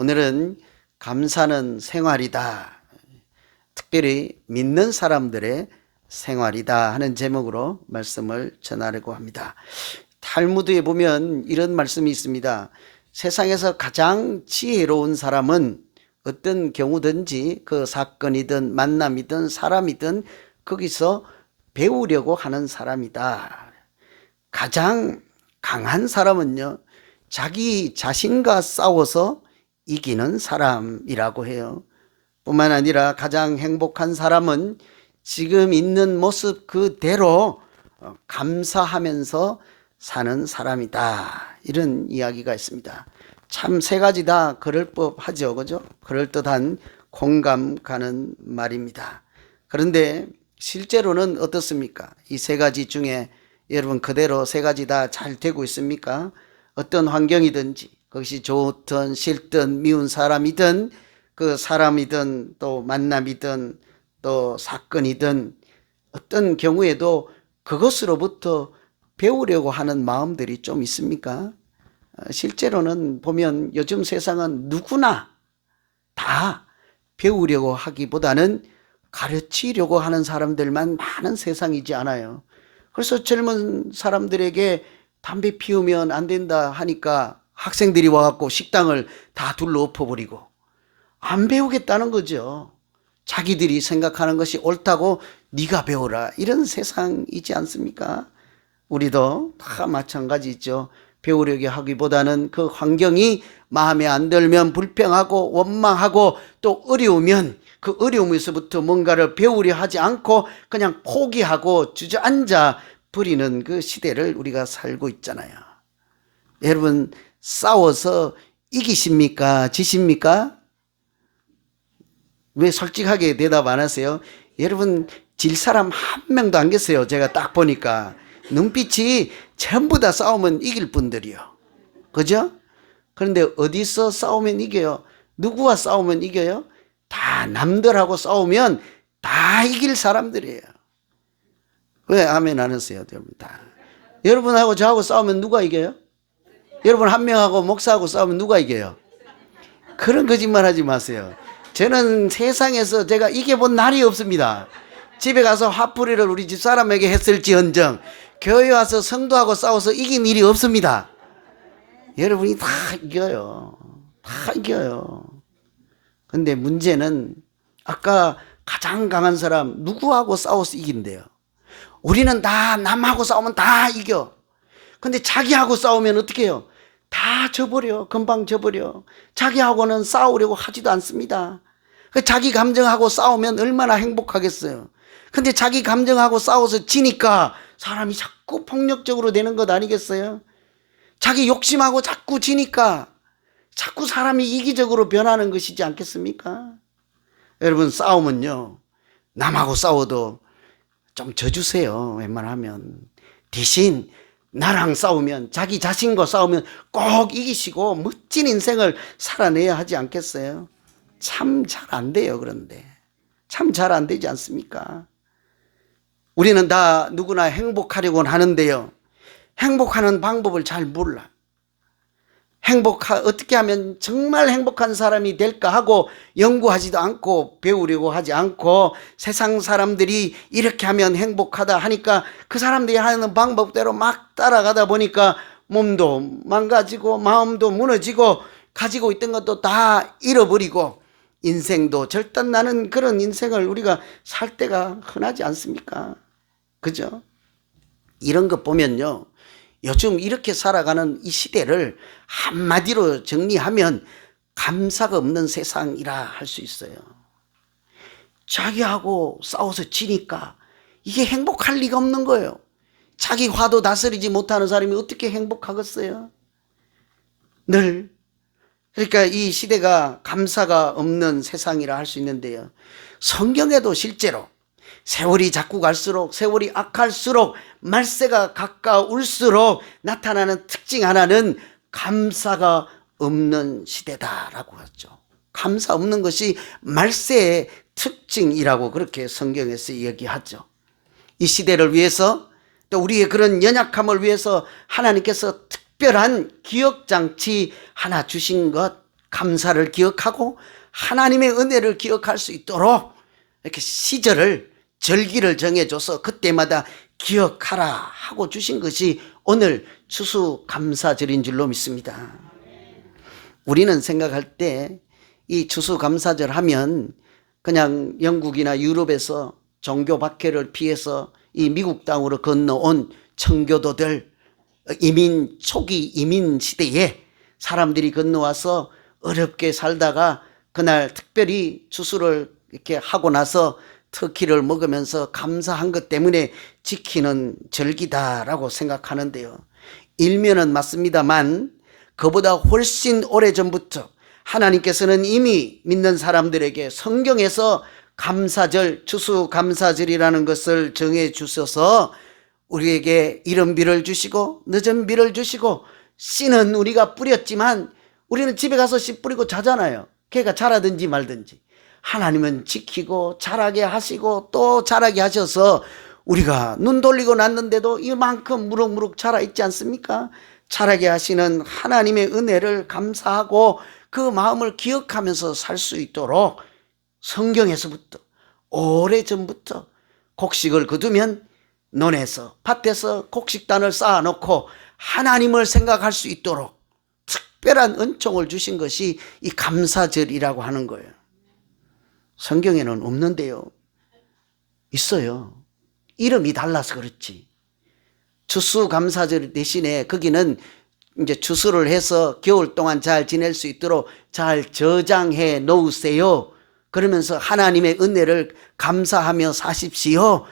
오늘은 감사는 생활이다. 특별히 믿는 사람들의 생활이다 하는 제목으로 말씀을 전하려고 합니다. 탈무드에 보면 이런 말씀이 있습니다. 세상에서 가장 지혜로운 사람은 어떤 경우든지 그 사건이든 만남이든 사람이든 거기서 배우려고 하는 사람이다. 가장 강한 사람은요, 자기 자신과 싸워서 이기는 사람이라고 해요. 뿐만 아니라 가장 행복한 사람은 지금 있는 모습 그대로 감사하면서 사는 사람이다. 이런 이야기가 있습니다. 참 세 가지 다 그럴 법하죠. 그죠? 그럴듯한 공감 가는 말입니다. 그런데 실제로는 어떻습니까? 이 세 가지 중에 여러분 그대로 세 가지 다 잘 되고 있습니까? 어떤 환경이든지 그것이 좋든 싫든 미운 사람이든 그 사람이든 또 만남이든 또 사건이든 어떤 경우에도 그것으로부터 배우려고 하는 마음들이 좀 있습니까? 실제로는 보면 요즘 세상은 누구나 다 배우려고 하기보다는 가르치려고 하는 사람들만 많은 세상이지 않아요. 그래서 젊은 사람들에게 담배 피우면 안 된다 하니까 학생들이 와갖고 식당을 다 둘러 엎어버리고 안 배우겠다는 거죠. 자기들이 생각하는 것이 옳다고 네가 배워라, 이런 세상이지 않습니까? 우리도 다 마찬가지죠. 배우려고 하기보다는 그 환경이 마음에 안 들면 불평하고 원망하고 또 어려우면 그 어려움에서부터 뭔가를 배우려 하지 않고 그냥 포기하고 주저앉아 버리는 그 시대를 우리가 살고 있잖아요. 여러분, 싸워서 이기십니까? 지십니까? 왜 솔직하게 대답 안 하세요? 여러분, 질 사람 한 명도 안 계세요. 제가 딱 보니까 눈빛이 전부 다 싸우면 이길 분들이요. 그죠? 그런데 어디서 싸우면 이겨요? 누구와 싸우면 이겨요? 다 남들하고 싸우면 다 이길 사람들이에요. 왜 아멘 안 하세요? 여러분하고 저하고 싸우면 누가 이겨요? 여러분 한 명하고 목사하고 싸우면 누가 이겨요? 그런 거짓말 하지 마세요. 저는 세상에서 제가 이겨본 날이 없습니다. 집에 가서 화풀이를 우리 집 사람에게 했을지언정 교회 와서 성도하고 싸워서 이긴 일이 없습니다. 여러분이 다 이겨요. 다 이겨요. 근데 문제는 아까 가장 강한 사람 누구하고 싸워서 이긴대요. 우리는 다 남하고 싸우면 다 이겨. 근데 자기하고 싸우면 어떻게 해요? 다 져버려. 금방 져버려. 자기하고는 싸우려고 하지도 않습니다. 자기 감정하고 싸우면 얼마나 행복하겠어요. 근데 자기 감정하고 싸워서 지니까 사람이 자꾸 폭력적으로 되는 것 아니겠어요? 자기 욕심하고 자꾸 지니까 자꾸 사람이 이기적으로 변하는 것이지 않겠습니까? 여러분, 싸우면요, 남하고 싸워도 좀 져주세요. 웬만하면. 대신 나랑 싸우면, 자기 자신과 싸우면 꼭 이기시고 멋진 인생을 살아내야 하지 않겠어요? 참 잘 안 돼요. 그런데 참 잘 안 되지 않습니까? 우리는 다 누구나 행복하려고는 하는데요, 행복하는 방법을 잘 몰라. 어떻게 하면 정말 행복한 사람이 될까 하고 연구하지도 않고 배우려고 하지 않고 세상 사람들이 이렇게 하면 행복하다 하니까 그 사람들이 하는 방법대로 막 따라가다 보니까 몸도 망가지고 마음도 무너지고 가지고 있던 것도 다 잃어버리고 인생도 절단나는 그런 인생을 우리가 살 때가 흔하지 않습니까? 그죠? 이런 것 보면요, 요즘 이렇게 살아가는 이 시대를 한마디로 정리하면 감사가 없는 세상이라 할 수 있어요. 자기하고 싸워서 지니까 이게 행복할 리가 없는 거예요. 자기 화도 다스리지 못하는 사람이 어떻게 행복하겠어요? 늘. 그러니까 이 시대가 감사가 없는 세상이라 할 수 있는데요, 성경에도 실제로 세월이 자꾸 갈수록, 세월이 악할수록, 말세가 가까울수록 나타나는 특징 하나는 감사가 없는 시대다라고 하죠. 감사 없는 것이 말세의 특징이라고 그렇게 성경에서 얘기하죠. 이 시대를 위해서, 또 우리의 그런 연약함을 위해서 하나님께서 특별한 기억장치 하나 주신 것, 감사를 기억하고 하나님의 은혜를 기억할 수 있도록 이렇게 시절을 절기를 정해줘서 그때마다 기억하라 하고 주신 것이 오늘 추수감사절인 줄로 믿습니다. 우리는 생각할 때 이 추수감사절 하면 그냥 영국이나 유럽에서 종교 박해를 피해서 이 미국 땅으로 건너온 청교도들, 초기 이민 시대에 사람들이 건너와서 어렵게 살다가 그날 특별히 추수를 이렇게 하고 나서 터키를 먹으면서 감사한 것 때문에 지키는 절기다라고 생각하는데요. 일면은 맞습니다만 그보다 훨씬 오래전부터 하나님께서는 이미 믿는 사람들에게 성경에서 감사절, 추수감사절이라는 것을 정해 주셔서 우리에게 이른 비를 주시고 늦은 비를 주시고 씨는 우리가 뿌렸지만 우리는 집에 가서 씨 뿌리고 자잖아요. 걔가 자라든지 말든지. 하나님은 지키고 자라게 하시고 또 자라게 하셔서 우리가 눈 돌리고 났는데도 이만큼 무럭무럭 자라 있지 않습니까? 자라게 하시는 하나님의 은혜를 감사하고 그 마음을 기억하면서 살 수 있도록 성경에서부터 오래전부터 곡식을 거두면 논에서 밭에서 곡식단을 쌓아놓고 하나님을 생각할 수 있도록 특별한 은총을 주신 것이 이 감사절이라고 하는 거예요. 성경에는 없는데요. 있어요. 이름이 달라서 그렇지. 추수감사절 대신에 거기는 이제 추수를 해서 겨울 동안 잘 지낼 수 있도록 잘 저장해 놓으세요. 그러면서 하나님의 은혜를 감사하며 사십시오.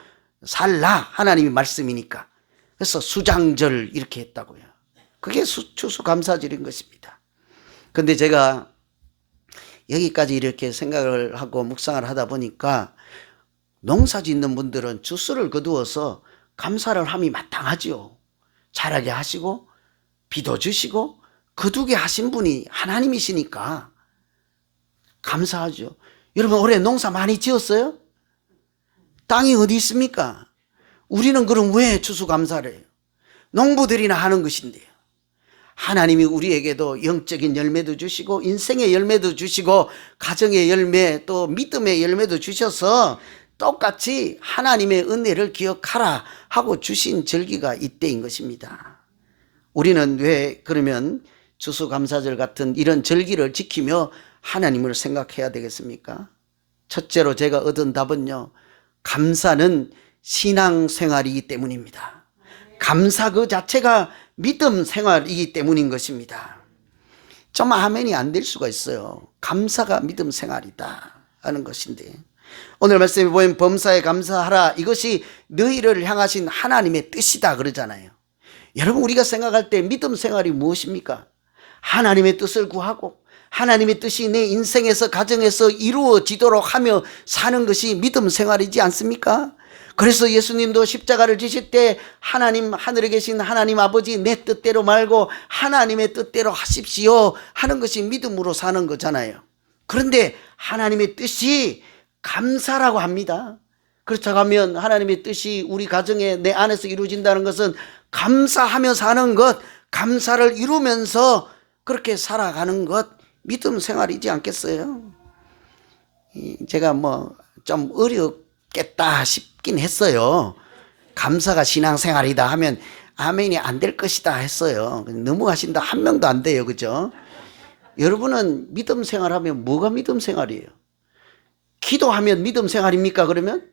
살라 하나님의 말씀이니까. 그래서 수장절 이렇게 했다고요. 그게 추수감사절인 것입니다. 그런데 제가 여기까지 이렇게 생각을 하고 묵상을 하다 보니까 농사 짓는 분들은 추수를 거두어서 감사를 함이 마땅하지요. 자라게 하시고 비도 주시고 거두게 하신 분이 하나님이시니까 감사하죠. 여러분 올해 농사 많이 지었어요? 땅이 어디 있습니까? 우리는 그럼 왜 추수감사를 해요? 농부들이나 하는 것인데요. 하나님이 우리에게도 영적인 열매도 주시고 인생의 열매도 주시고 가정의 열매 또 믿음의 열매도 주셔서 똑같이 하나님의 은혜를 기억하라 하고 주신 절기가 이때인 것입니다. 우리는 왜 그러면 추수감사절 같은 이런 절기를 지키며 하나님을 생각해야 되겠습니까? 첫째로 제가 얻은 답은요. 감사는 신앙생활이기 때문입니다. 감사 그 자체가 믿음 생활이기 때문인 것입니다. 좀 아멘이 안 될 수가 있어요. 감사가 믿음 생활이다 하는 것인데 오늘 말씀에 보면 범사에 감사하라 이것이 너희를 향하신 하나님의 뜻이다 그러잖아요. 여러분 우리가 생각할 때 믿음 생활이 무엇입니까? 하나님의 뜻을 구하고 하나님의 뜻이 내 인생에서 가정에서 이루어지도록 하며 사는 것이 믿음 생활이지 않습니까? 그래서 예수님도 십자가를 지실 때 하나님 하늘에 계신 하나님 아버지 내 뜻대로 말고 하나님의 뜻대로 하십시오 하는 것이 믿음으로 사는 거잖아요. 그런데 하나님의 뜻이 감사라고 합니다. 그렇다고 하면 하나님의 뜻이 우리 가정에 내 안에서 이루어진다는 것은 감사하며 사는 것, 감사를 이루면서 그렇게 살아가는 것 믿음 생활이지 않겠어요? 제가 좀 어렵겠다 싶긴 했어요. 감사가 신앙생활이다 하면 아멘이 안 될 것이다 했어요. 넘어가신다 한 명도 안 돼요. 그죠? 여러분은 믿음 생활하면 뭐가 믿음 생활이에요? 기도하면 믿음 생활입니까 그러면?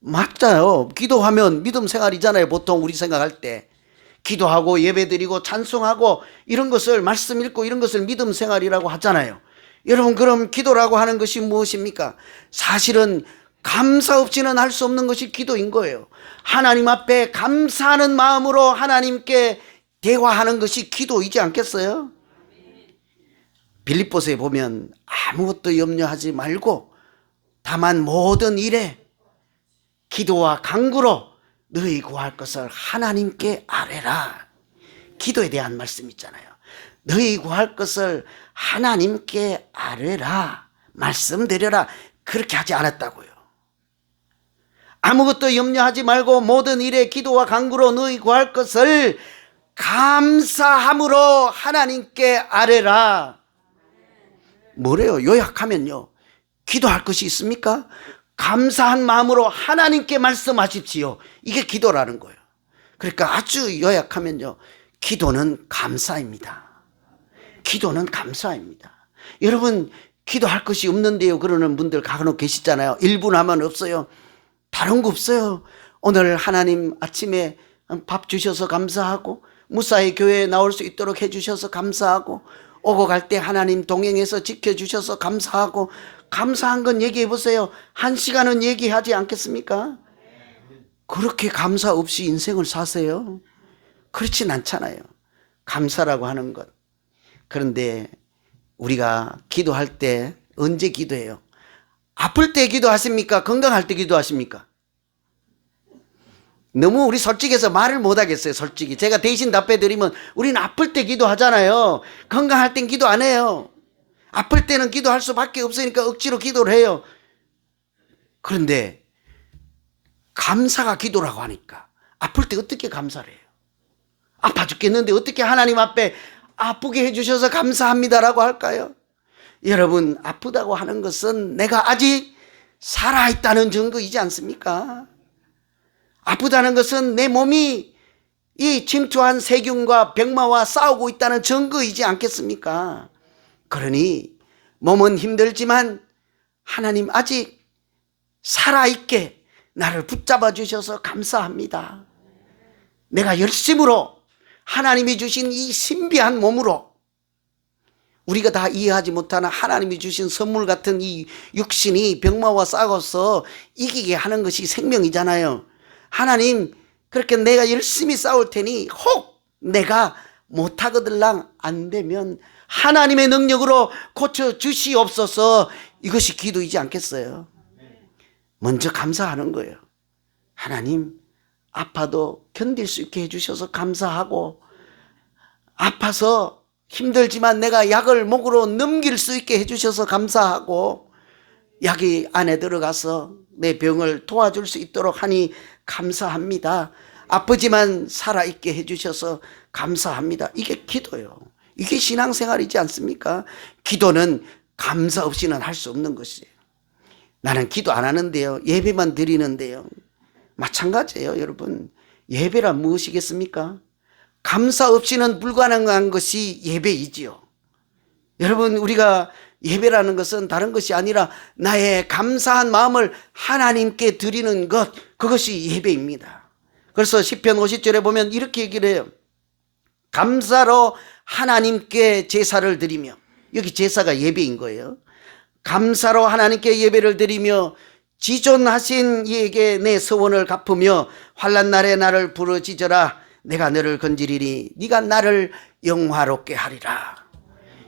맞아요. 기도하면 믿음 생활이잖아요. 보통 우리 생각할 때 기도하고 예배드리고 찬송하고 이런 것을 말씀 읽고 이런 것을 믿음 생활이라고 하잖아요. 여러분 그럼 기도라고 하는 것이 무엇입니까? 사실은 감사 없이는 할 수 없는 것이 기도인 거예요. 하나님 앞에 감사하는 마음으로 하나님께 대화하는 것이 기도이지 않겠어요? 빌립보서에 보면 아무것도 염려하지 말고 다만 모든 일에 기도와 간구로 너희 구할 것을 하나님께 아뢰라. 기도에 대한 말씀 있잖아요. 너희 구할 것을 하나님께 아뢰라. 말씀드려라. 그렇게 하지 않았다고요. 아무것도 염려하지 말고 모든 일에 기도와 간구로 너희 구할 것을 감사함으로 하나님께 아뢰라. 뭐래요? 요약하면요. 기도할 것이 있습니까? 감사한 마음으로 하나님께 말씀하십시오. 이게 기도라는 거예요. 그러니까 아주 요약하면요. 기도는 감사입니다. 기도는 감사입니다. 여러분, 기도할 것이 없는데요 그러는 분들 간혹 계시잖아요. 1분 하면 없어요. 다른 거 없어요. 오늘 하나님 아침에 밥 주셔서 감사하고, 무사히 교회에 나올 수 있도록 해주셔서 감사하고, 오고 갈 때 하나님 동행해서 지켜주셔서 감사하고, 감사한 건 얘기해 보세요. 1시간은 얘기하지 않겠습니까? 그렇게 감사 없이 인생을 사세요? 그렇진 않잖아요. 감사라고 하는 것. 그런데 우리가 기도할 때 언제 기도해요? 아플 때 기도하십니까? 건강할 때 기도하십니까? 너무 우리 솔직해서 말을 못 하겠어요. 솔직히 제가 대신 답해 드리면 우리는 아플 때 기도하잖아요. 건강할 땐 기도 안 해요. 아플 때는 기도할 수밖에 없으니까 억지로 기도를 해요. 그런데 감사가 기도라고 하니까 아플 때 어떻게 감사를 해요? 아파 죽겠는데 어떻게 하나님 앞에 아프게 해주셔서 감사합니다라고 할까요? 여러분, 아프다고 하는 것은 내가 아직 살아있다는 증거이지 않습니까? 아프다는 것은 내 몸이 이 침투한 세균과 병마와 싸우고 있다는 증거이지 않겠습니까? 그러니 몸은 힘들지만 하나님 아직 살아있게 나를 붙잡아 주셔서 감사합니다. 내가 열심으로 하나님이 주신 이 신비한 몸으로, 우리가 다 이해하지 못하는 하나님이 주신 선물 같은 이 육신이 병마와 싸워서 이기게 하는 것이 생명이잖아요. 하나님, 그렇게 내가 열심히 싸울 테니 혹 내가 못하거들랑 안 되면 하나님의 능력으로 고쳐주시옵소서. 이것이 기도이지 않겠어요? 먼저 감사하는 거예요. 하나님, 아파도 견딜 수 있게 해주셔서 감사하고, 아파서 힘들지만 내가 약을 목으로 넘길 수 있게 해주셔서 감사하고, 약이 안에 들어가서 내 병을 도와줄 수 있도록 하니 감사합니다. 아프지만 살아있게 해주셔서 감사합니다. 이게 기도예요. 이게 신앙생활이지 않습니까? 기도는 감사 없이는 할 수 없는 것이에요. 나는 기도 안 하는데요, 예배만 드리는데요. 마찬가지예요. 여러분, 예배란 무엇이겠습니까? 감사 없이는 불가능한 것이 예배이지요. 여러분, 우리가 예배라는 것은 다른 것이 아니라 나의 감사한 마음을 하나님께 드리는 것, 그것이 예배입니다. 그래서 시편 50절에 보면 이렇게 얘기를 해요. 감사로 하나님께 제사를 드리며, 여기 제사가 예배인 거예요. 감사로 하나님께 예배를 드리며 지존하신 이에게 내 서원을 갚으며 환난 날에 나를 부르짖어라. 내가 너를 건지리니 네가 나를 영화롭게 하리라.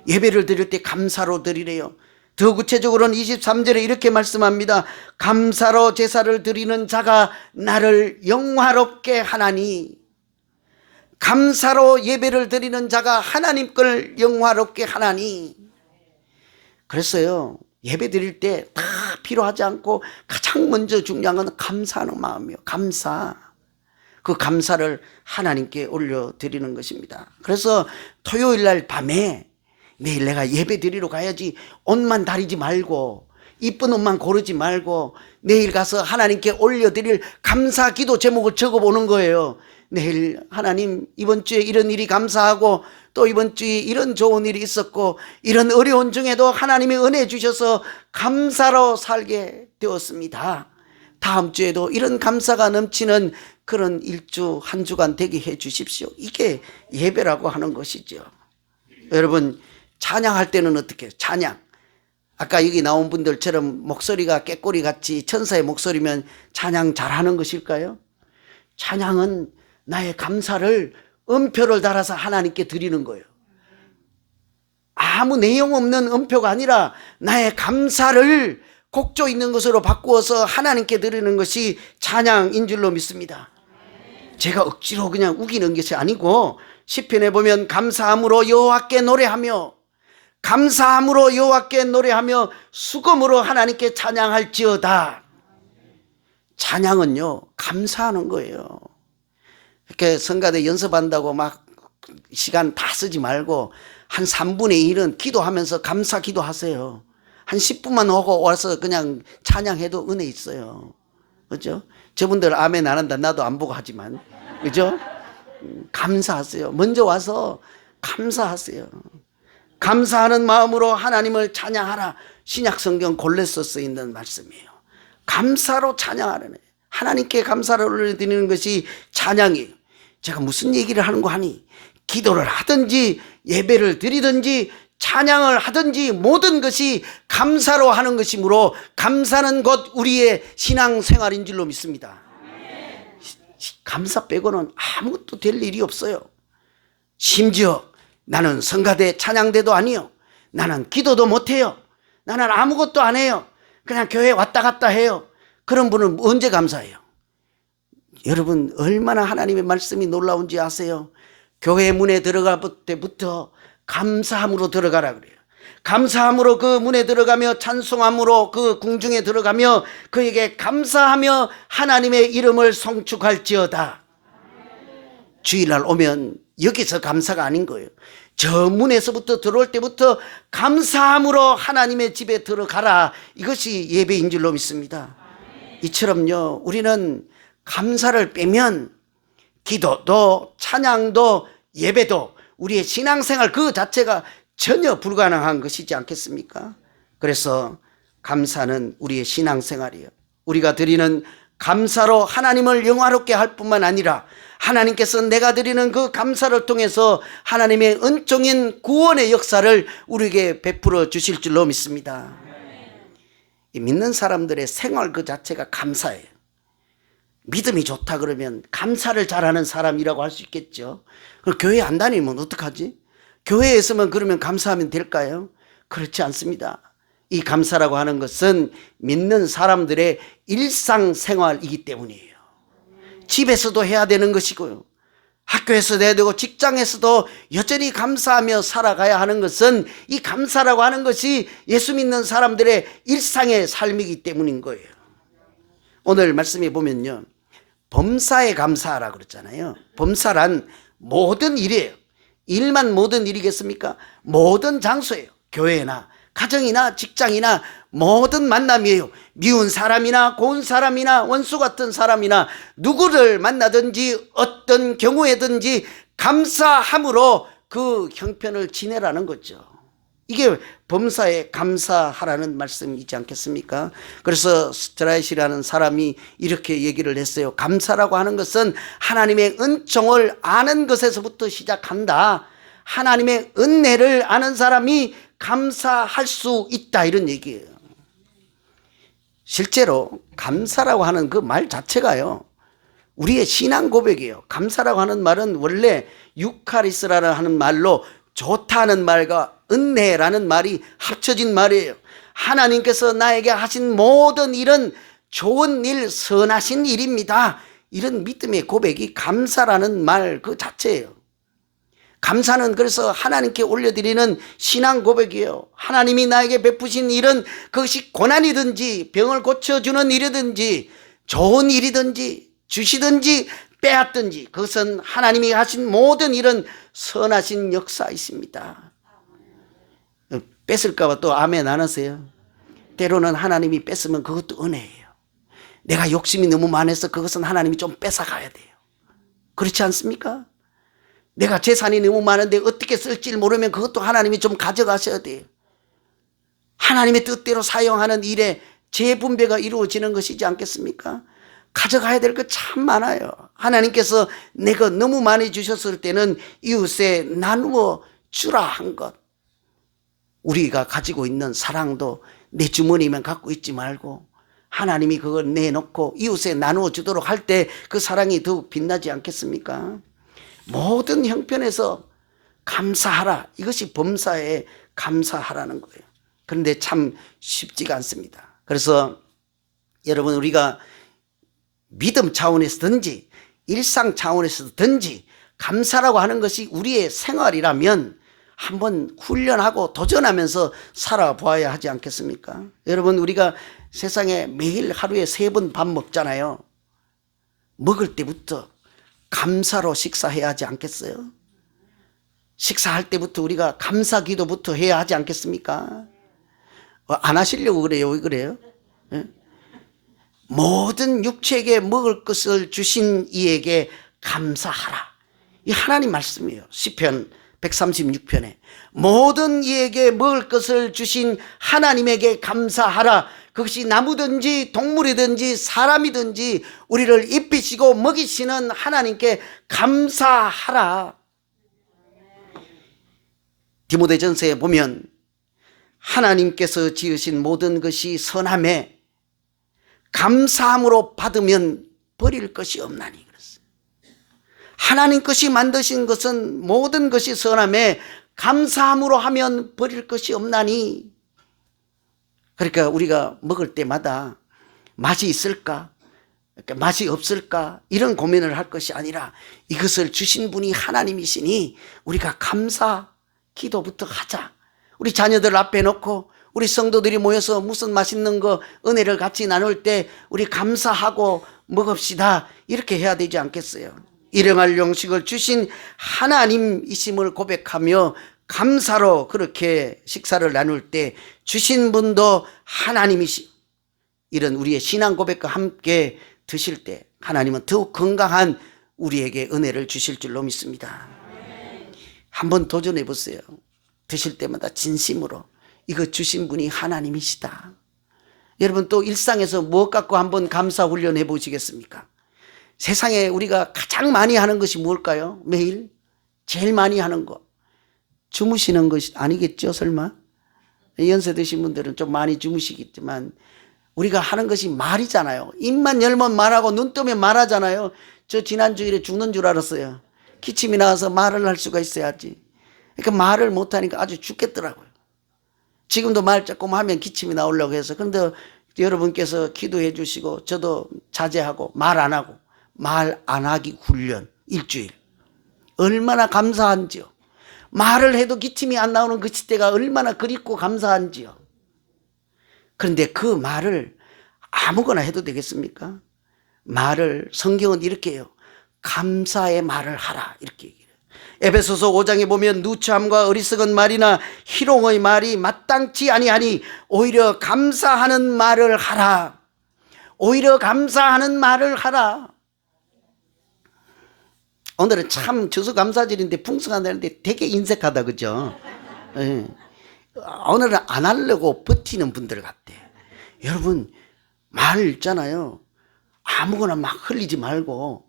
예배를 드릴 때 감사로 드리래요. 더 구체적으로는 23절에 이렇게 말씀합니다. 감사로 제사를 드리는 자가 나를 영화롭게 하나니. 감사로 예배를 드리는 자가 하나님 걸 영화롭게 하나니. 그래서요, 예배 드릴 때 다 필요하지 않고 가장 먼저 중요한 건 감사하는 마음이에요. 감사. 그 감사를 하나님께 올려드리는 것입니다. 그래서 토요일 날 밤에 내일 내가 예배 드리러 가야지, 옷만 다리지 말고 이쁜 옷만 고르지 말고 내일 가서 하나님께 올려드릴 감사 기도 제목을 적어보는 거예요. 내일 하나님, 이번 주에 이런 일이 감사하고, 또 이번 주에 이런 좋은 일이 있었고, 이런 어려운 중에도 하나님이 은혜 주셔서 감사로 살게 되었습니다. 다음 주에도 이런 감사가 넘치는 그런 일주 한 주간 되게 해 주십시오. 이게 예배라고 하는 것이죠. 여러분, 찬양할 때는 어떻게 해요? 찬양, 아까 여기 나온 분들처럼 목소리가 꾀꼬리 같이 천사의 목소리면 찬양 잘하는 것일까요? 찬양은 나의 감사를 음표를 달아서 하나님께 드리는 거예요. 아무 내용 없는 음표가 아니라 나의 감사를 곡조 있는 것으로 바꾸어서 하나님께 드리는 것이 찬양인 줄로 믿습니다. 제가 억지로 그냥 우기는 것이 아니고, 시편에 보면 감사함으로 여호와께 노래하며, 감사함으로 여호와께 노래하며 수금으로 하나님께 찬양할지어다. 찬양은요, 감사하는 거예요. 이렇게 성가대 연습한다고 막 시간 다 쓰지 말고 한 3분의 1은 기도하면서 감사 기도하세요. 한 10분만 하고 와서 그냥 찬양해도 은혜 있어요. 그죠? 저분들 아멘 안 한다. 나도 안 보고 하지만. 그죠? 감사하세요. 먼저 와서 감사하세요. 감사하는 마음으로 하나님을 찬양하라. 신약성경 골로새 쓰여 있는 말씀이에요. 감사로 찬양하라네. 하나님께 감사를 올려드리는 것이 찬양이에요. 제가 무슨 얘기를 하는 거 하니? 기도를 하든지 예배를 드리든지 찬양을 하든지 모든 것이 감사로 하는 것이므로 감사는 곧 우리의 신앙생활인 줄로 믿습니다. 감사 빼고는 아무것도 될 일이 없어요. 심지어 나는 성가대 찬양대도 아니요, 나는 기도도 못해요, 나는 아무것도 안 해요, 그냥 교회 왔다 갔다 해요. 그런 분은 언제 감사해요? 여러분 얼마나 하나님의 말씀이 놀라운지 아세요? 교회 문에 들어갈 때부터 감사함으로 들어가라 그래요. 감사함으로 그 문에 들어가며 찬송함으로 그 궁중에 들어가며 그에게 감사하며 하나님의 이름을 송축할지어다. 주일날 오면 여기서 감사가 아닌 거예요. 저 문에서부터 들어올 때부터 감사함으로 하나님의 집에 들어가라. 이것이 예배인 줄로 믿습니다. 이처럼요, 우리는 감사를 빼면 기도도 찬양도 예배도 우리의 신앙생활 그 자체가 전혀 불가능한 것이지 않겠습니까? 그래서 감사는 우리의 신앙생활이에요. 우리가 드리는 감사로 하나님을 영화롭게 할 뿐만 아니라 하나님께서 내가 드리는 그 감사를 통해서 하나님의 은총인 구원의 역사를 우리에게 베풀어 주실 줄로 믿습니다. 믿는 사람들의 생활 그 자체가 감사예요. 믿음이 좋다 그러면 감사를 잘하는 사람이라고 할 수 있겠죠. 그럼 교회 안 다니면 어떡하지? 교회에 있으면 그러면 감사하면 될까요? 그렇지 않습니다. 이 감사라고 하는 것은 믿는 사람들의 일상생활이기 때문이에요. 집에서도 해야 되는 것이고요, 학교에서도 해야 되고 직장에서도 여전히 감사하며 살아가야 하는 것은 이 감사라고 하는 것이 예수 믿는 사람들의 일상의 삶이기 때문인 거예요. 오늘 말씀에 보면요, 범사에 감사하라 그랬잖아요. 범사란 모든 일이에요. 일만 모든 일이겠습니까? 모든 장소예요. 교회나 가정이나 직장이나 모든 만남이에요. 미운 사람이나 고운 사람이나 원수 같은 사람이나 누구를 만나든지 어떤 경우에든지 감사함으로 그 형편을 지내라는 거죠. 이게 범사에 감사하라는 말씀이지 않겠습니까? 그래서 스트라이시라는 사람이 이렇게 얘기를 했어요. 감사라고 하는 것은 하나님의 은총을 아는 것에서부터 시작한다. 하나님의 은혜를 아는 사람이 감사할 수 있다, 이런 얘기예요. 실제로 감사라고 하는 그 말 자체가요, 우리의 신앙 고백이에요. 감사라고 하는 말은 원래 유카리스라는 하는 말로 좋다는 말과 은혜라는 말이 합쳐진 말이에요. 하나님께서 나에게 하신 모든 일은 좋은 일, 선하신 일입니다. 이런 믿음의 고백이 감사라는 말 그 자체예요. 감사는 그래서 하나님께 올려드리는 신앙 고백이에요. 하나님이 나에게 베푸신 일은 그것이 고난이든지 병을 고쳐주는 일이든지 좋은 일이든지 주시든지 빼앗든지 그것은 하나님이 하신 모든 일은 선하신 역사이십니다. 뺏을까 봐 또 아멘 안 하세요? 때로는 하나님이 뺏으면 그것도 은혜예요. 내가 욕심이 너무 많아서 그것은 하나님이 좀 뺏어가야 돼요. 그렇지 않습니까? 내가 재산이 너무 많은데 어떻게 쓸지 모르면 그것도 하나님이 좀 가져가셔야 돼요. 하나님의 뜻대로 사용하는 일에 재분배가 이루어지는 것이지 않겠습니까? 가져가야 될 것 참 많아요. 하나님께서 내가 너무 많이 주셨을 때는 이웃에 나누어 주라 한 것. 우리가 가지고 있는 사랑도 내 주머니만 갖고 있지 말고 하나님이 그걸 내놓고 이웃에 나누어 주도록 할 때 그 사랑이 더욱 빛나지 않겠습니까? 모든 형편에서 감사하라. 이것이 범사에 감사하라는 거예요. 그런데 참 쉽지가 않습니다. 그래서 여러분, 우리가 믿음 차원에서든지 일상 차원에서든지 감사라고 하는 것이 우리의 생활이라면 한번 훈련하고 도전하면서 살아보아야 하지 않겠습니까? 여러분, 우리가 세상에 매일 하루에 3번 밥 먹잖아요. 먹을 때부터 감사로 식사해야 하지 않겠어요? 식사할 때부터 우리가 감사 기도부터 해야 하지 않겠습니까? 안 하시려고 그래요? 왜 그래요? 예? 모든 육체에게 먹을 것을 주신 이에게 감사하라. 이 하나님 말씀이에요. 시편 136편에 모든 이에게 먹을 것을 주신 하나님에게 감사하라. 그것이 나무든지 동물이든지 사람이든지 우리를 입히시고 먹이시는 하나님께 감사하라. 디모데전서에 보면 하나님께서 지으신 모든 것이 선함에 감사함으로 받으면 버릴 것이 없나니 그랬어요. 하나님 것이 만드신 것은 모든 것이 선함에 감사함으로 하면 버릴 것이 없나니. 그러니까 우리가 먹을 때마다 맛이 있을까? 맛이 없을까? 이런 고민을 할 것이 아니라 이것을 주신 분이 하나님이시니 우리가 감사 기도부터 하자. 우리 자녀들 앞에 놓고 우리 성도들이 모여서 무슨 맛있는 거 은혜를 같이 나눌 때 우리 감사하고 먹읍시다. 이렇게 해야 되지 않겠어요? 일용할 양식을 주신 하나님이심을 고백하며 감사로 그렇게 식사를 나눌 때 주신 분도 하나님이시. 이런 우리의 신앙 고백과 함께 드실 때 하나님은 더욱 건강한 우리에게 은혜를 주실 줄로 믿습니다. 한번 도전해 보세요. 드실 때마다 진심으로 이거 주신 분이 하나님이시다. 여러분 또 일상에서 무엇 갖고 한번 감사 훈련해 보시겠습니까? 세상에 우리가 가장 많이 하는 것이 무엇일까요? 매일 제일 많이 하는 거 주무시는 것이 아니겠죠 설마? 연세 드신 분들은 좀 많이 주무시겠지만 우리가 하는 것이 말이잖아요. 입만 열면 말하고 눈 뜨면 말하잖아요. 저 지난주일에 죽는 줄 알았어요. 기침이 나와서 말을 할 수가 있어야지. 그러니까 말을 못하니까 아주 죽겠더라고요. 지금도 말 조금 하면 기침이 나오려고 해서. 그런데 여러분께서 기도해 주시고 저도 자제하고 말 안 하고 말 안 하기 훈련 일주일. 얼마나 감사한지요. 말을 해도 기침이 안 나오는 그 시대가 얼마나 그립고 감사한지요. 그런데 그 말을 아무거나 해도 되겠습니까? 말을 성경은 이렇게 해요. 감사의 말을 하라 이렇게 얘기해요. 에베소서 5장에 보면 누추함과 어리석은 말이나 희롱의 말이 마땅치 아니하니 오히려 감사하는 말을 하라. 오히려 감사하는 말을 하라. 오늘은 참 추수감사절인데 풍성하다는데 되게 인색하다 그죠? 네. 오늘은 안 하려고 버티는 분들 같아. 여러분 말 있잖아요. 아무거나 막 흘리지 말고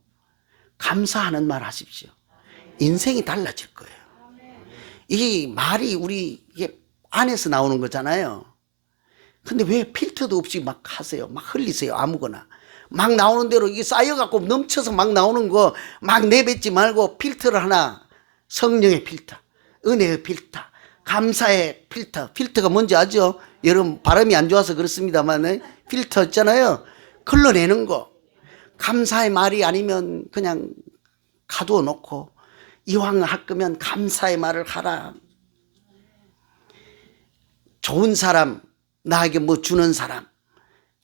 감사하는 말 하십시오. 인생이 달라질 거예요. 이 말이 우리 이게 안에서 나오는 거잖아요. 근데 왜 필터도 없이 막 하세요? 막 흘리세요. 아무거나. 막 나오는 대로 이게 쌓여갖고 넘쳐서 막 나오는 거 막 내뱉지 말고 필터를 하나. 성령의 필터, 은혜의 필터, 감사의 필터. 필터가 뭔지 아죠? 여러분 발음이 안 좋아서 그렇습니다만 필터 있잖아요. 걸러내는 거. 감사의 말이 아니면 그냥 가두어 놓고 이왕 할 거면 감사의 말을 하라. 좋은 사람, 나에게 뭐 주는 사람,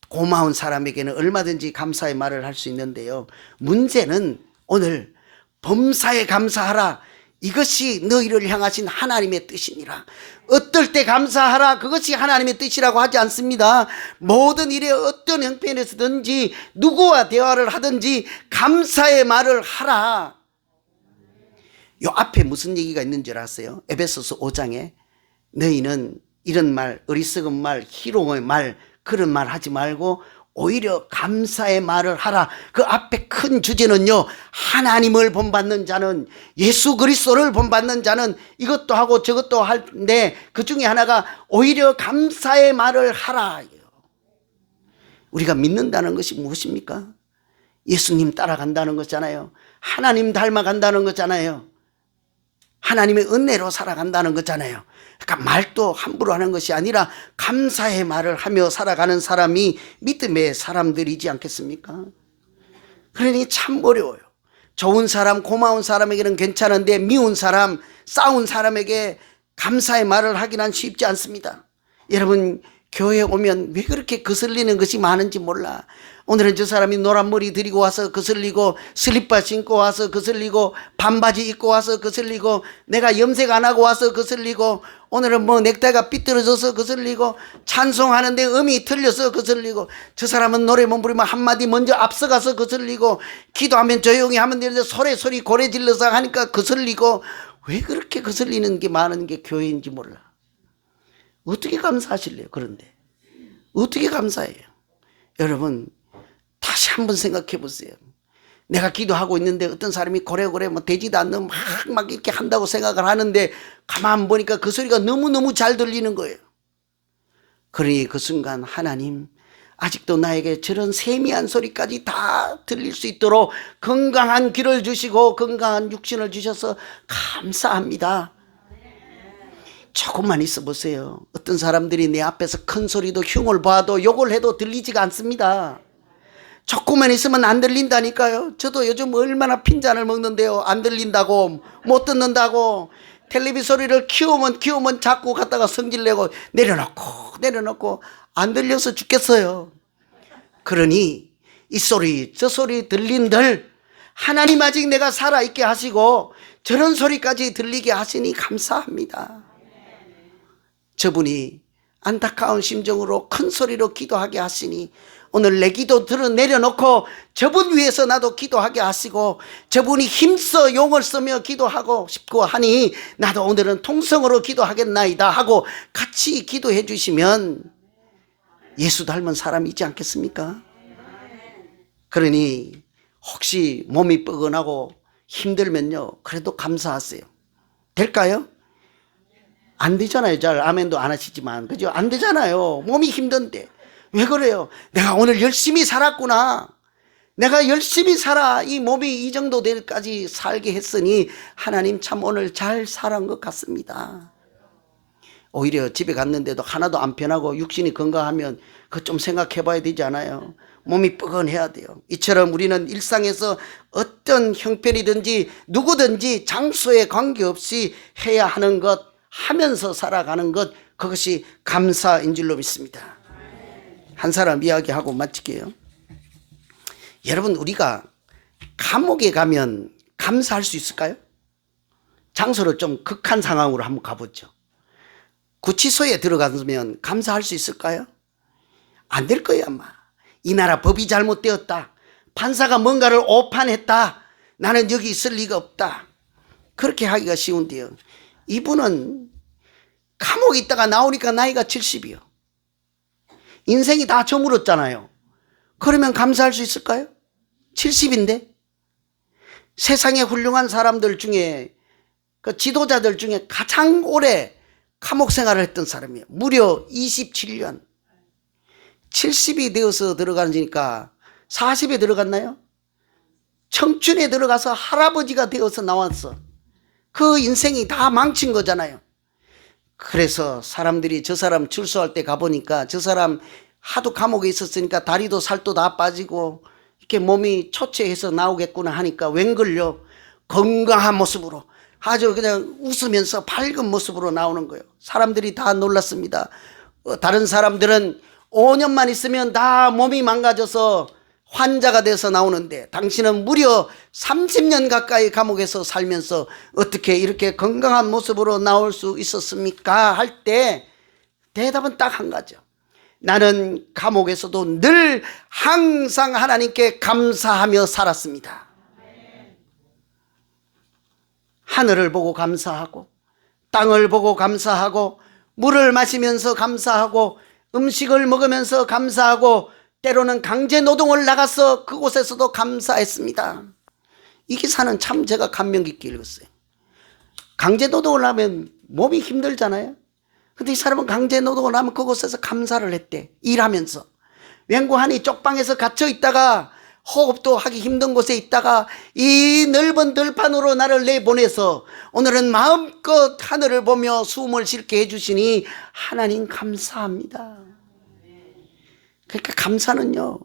고마운 사람에게는 얼마든지 감사의 말을 할 수 있는데요. 문제는 오늘 범사에 감사하라. 이것이 너희를 향하신 하나님의 뜻이니라. 어떨 때 감사하라. 그것이 하나님의 뜻이라고 하지 않습니다. 모든 일에 어떤 형편에서든지 누구와 대화를 하든지 감사의 말을 하라. 요 앞에 무슨 얘기가 있는 줄 아세요? 에베소서 5장에 너희는 이런 말, 어리석은 말, 희롱의 말, 그런 말 하지 말고 오히려 감사의 말을 하라. 그 앞에 큰 주제는요, 하나님을 본받는 자는, 예수 그리스도를 본받는 자는 이것도 하고 저것도 할때 그 중에 하나가 오히려 감사의 말을 하라. 우리가 믿는다는 것이 무엇입니까? 예수님 따라간다는 거잖아요. 하나님 닮아간다는 거잖아요. 하나님의 은혜로 살아간다는 거잖아요. 그러니까 말도 함부로 하는 것이 아니라 감사의 말을 하며 살아가는 사람이 믿음의 사람들이지 않겠습니까? 그러니 참 어려워요. 좋은 사람, 고마운 사람에게는 괜찮은데 미운 사람, 싸운 사람에게 감사의 말을 하기는 쉽지 않습니다. 여러분 교회에 오면 왜 그렇게 거슬리는 것이 많은지 몰라. 오늘은 저 사람이 노란 머리 들이고 와서 거슬리고, 슬리퍼 신고 와서 거슬리고, 반바지 입고 와서 거슬리고, 내가 염색 안 하고 와서 거슬리고, 오늘은 뭐 넥타이가 삐뚤어져서 거슬리고, 찬송하는데 음이 틀려서 거슬리고, 저 사람은 노래만 부르면 한마디 먼저 앞서가서 거슬리고, 기도하면 조용히 하면 되는데 소리 고래 질러서 하니까 거슬리고. 왜 그렇게 거슬리는 게 많은 게 교회인지 몰라. 어떻게 감사하실래요? 그런데 어떻게 감사해요? 여러분, 다시 한번 생각해 보세요. 내가 기도하고 있는데 어떤 사람이 고래고래 뭐 되지도 않는 막 이렇게 한다고 생각을 하는데, 가만 보니까 그 소리가 너무너무 잘 들리는 거예요. 그러니 그 순간 하나님, 아직도 나에게 저런 세미한 소리까지 다 들릴 수 있도록 건강한 귀를 주시고 건강한 육신을 주셔서 감사합니다. 조금만 있어 보세요. 어떤 사람들이 내 앞에서 큰 소리도 흉을 봐도 욕을 해도 들리지가 않습니다. 조금만 있으면 안 들린다니까요. 저도 요즘 얼마나 핀잔을 먹는데요. 안 들린다고, 못 듣는다고. 텔레비 소리를 키우면 자꾸 갖다가 성질내고 내려놓고 안 들려서 죽겠어요. 그러니 이 소리 저 소리 들린들 하나님 아직 내가 살아있게 하시고 저런 소리까지 들리게 하시니 감사합니다. 저분이 안타까운 심정으로 큰 소리로 기도하게 하시니 오늘 내 기도 내려놓고 저분 위해서 나도 기도하게 하시고, 저분이 힘써 용을 쓰며 기도하고 싶고 하니 나도 오늘은 통성으로 기도하겠나이다 하고 같이 기도해 주시면 예수 닮은 사람이지 않겠습니까? 그러니 혹시 몸이 뻐근하고 힘들면요, 그래도 감사하세요. 될까요? 안 되잖아요. 잘 아멘도 안 하시지만, 그죠? 안 되잖아요. 몸이 힘든데. 왜 그래요? 내가 오늘 열심히 살았구나. 내가 열심히 살아 이 몸이 이 정도 될까지 살게 했으니 하나님 참 오늘 잘 살은 것 같습니다. 오히려 집에 갔는데도 하나도 안 편하고 육신이 건강하면 그거 좀 생각해 봐야 되지 않아요? 몸이 뻐근해야 돼요. 이처럼 우리는 일상에서 어떤 형편이든지 누구든지 장소에 관계없이 해야 하는 것, 하면서 살아가는 것, 그것이 감사인 줄로 믿습니다. 한 사람 이야기하고 마칠게요. 여러분, 우리가 감옥에 가면 감사할 수 있을까요? 장소를 좀 극한 상황으로 한번 가보죠. 구치소에 들어가면 감사할 수 있을까요? 안 될 거예요 아마. 이 나라 법이 잘못되었다, 판사가 뭔가를 오판했다, 나는 여기 있을 리가 없다, 그렇게 하기가 쉬운데요, 이분은 감옥에 있다가 나오니까 나이가 70이요. 인생이 다 저물었잖아요. 그러면 감사할 수 있을까요? 70인데 세상에 훌륭한 사람들 중에, 그 지도자들 중에 가장 오래 감옥 생활을 했던 사람이에요. 무려 27년. 70이 되어서 들어가니까 40에 들어갔나요? 청춘에 들어가서 할아버지가 되어서 나왔어. 그 인생이 다 망친 거잖아요. 그래서 사람들이 저 사람 출소할 때 가보니까 저 사람 하도 감옥에 있었으니까 다리도 살도 다 빠지고 이렇게 몸이 초췌해서 나오겠구나 하니까 웬걸요, 건강한 모습으로 아주 그냥 웃으면서 밝은 모습으로 나오는 거예요. 사람들이 다 놀랐습니다. 다른 사람들은 5년만 있으면 다 몸이 망가져서 환자가 돼서 나오는데 당신은 무려 30년 가까이 감옥에서 살면서 어떻게 이렇게 건강한 모습으로 나올 수 있었습니까? 할 때 대답은 딱 한 가지요. 나는 감옥에서도 늘 항상 하나님께 감사하며 살았습니다. 하늘을 보고 감사하고, 땅을 보고 감사하고, 물을 마시면서 감사하고, 음식을 먹으면서 감사하고, 때로는 강제 노동을 나가서 그곳에서도 감사했습니다. 이 기사는 참 제가 감명 깊게 읽었어요. 강제 노동을 하면 몸이 힘들잖아요. 근데 이 사람은 강제 노동을 하면 그곳에서 감사를 했대. 일하면서 웬고하니 쪽방에서 갇혀 있다가 호흡도 하기 힘든 곳에 있다가 이 넓은 들판으로 나를 내보내서 오늘은 마음껏 하늘을 보며 숨을 쉬게 해주시니 하나님 감사합니다. 그러니까 감사는요,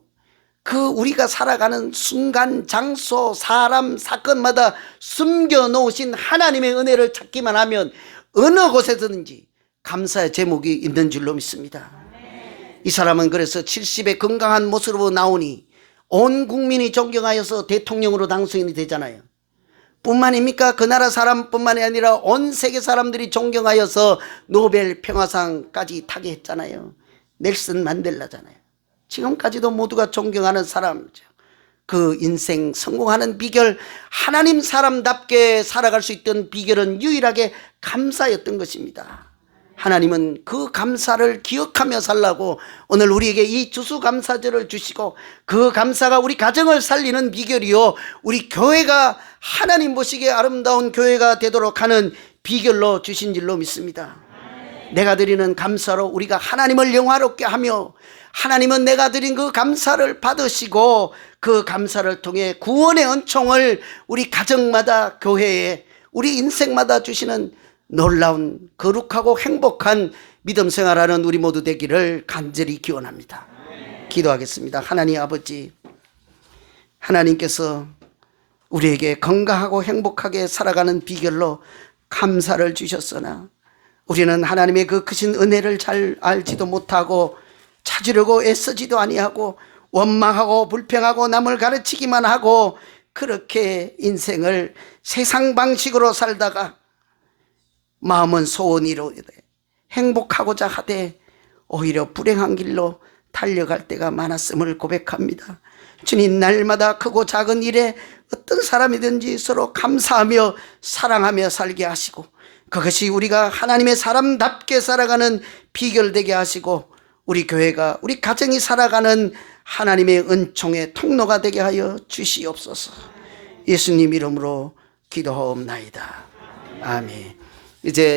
그 우리가 살아가는 순간, 장소, 사람, 사건마다 숨겨놓으신 하나님의 은혜를 찾기만 하면 어느 곳에서든지 감사의 제목이 있는 줄로 믿습니다. 이 사람은 그래서 70의 건강한 모습으로 나오니 온 국민이 존경하여서 대통령으로 당선이 되잖아요. 뿐만입니까? 그 나라 사람뿐만이 아니라 온 세계 사람들이 존경하여서 노벨 평화상까지 타게 했잖아요. 넬슨 만델라잖아요. 지금까지도 모두가 존경하는 사람이죠. 그 인생 성공하는 비결, 하나님 사람답게 살아갈 수 있던 비결은 유일하게 감사였던 것입니다. 하나님은 그 감사를 기억하며 살라고 오늘 우리에게 이 추수감사절을 주시고, 그 감사가 우리 가정을 살리는 비결이요, 우리 교회가 하나님 보시기에 아름다운 교회가 되도록 하는 비결로 주신 줄로 믿습니다. 내가 드리는 감사로 우리가 하나님을 영화롭게 하며, 하나님은 내가 드린 그 감사를 받으시고 그 감사를 통해 구원의 은총을 우리 가정마다, 교회에, 우리 인생마다 주시는 놀라운 거룩하고 행복한 믿음 생활하는 우리 모두 되기를 간절히 기원합니다. 기도하겠습니다. 하나님 아버지, 하나님께서 우리에게 건강하고 행복하게 살아가는 비결로 감사를 주셨으나 우리는 하나님의 그 크신 은혜를 잘 알지도 못하고 찾으려고 애쓰지도 아니하고 원망하고 불평하고 남을 가르치기만 하고 그렇게 인생을 세상 방식으로 살다가 마음은 소원이로 행복하고자 하되 오히려 불행한 길로 달려갈 때가 많았음을 고백합니다. 주님, 날마다 크고 작은 일에 어떤 사람이든지 서로 감사하며 사랑하며 살게 하시고, 그것이 우리가 하나님의 사람답게 살아가는 비결 되게 하시고, 우리 교회가, 우리 가정이 살아가는 하나님의 은총의 통로가 되게 하여 주시옵소서. 예수님 이름으로 기도하옵나이다. 아멘. 이제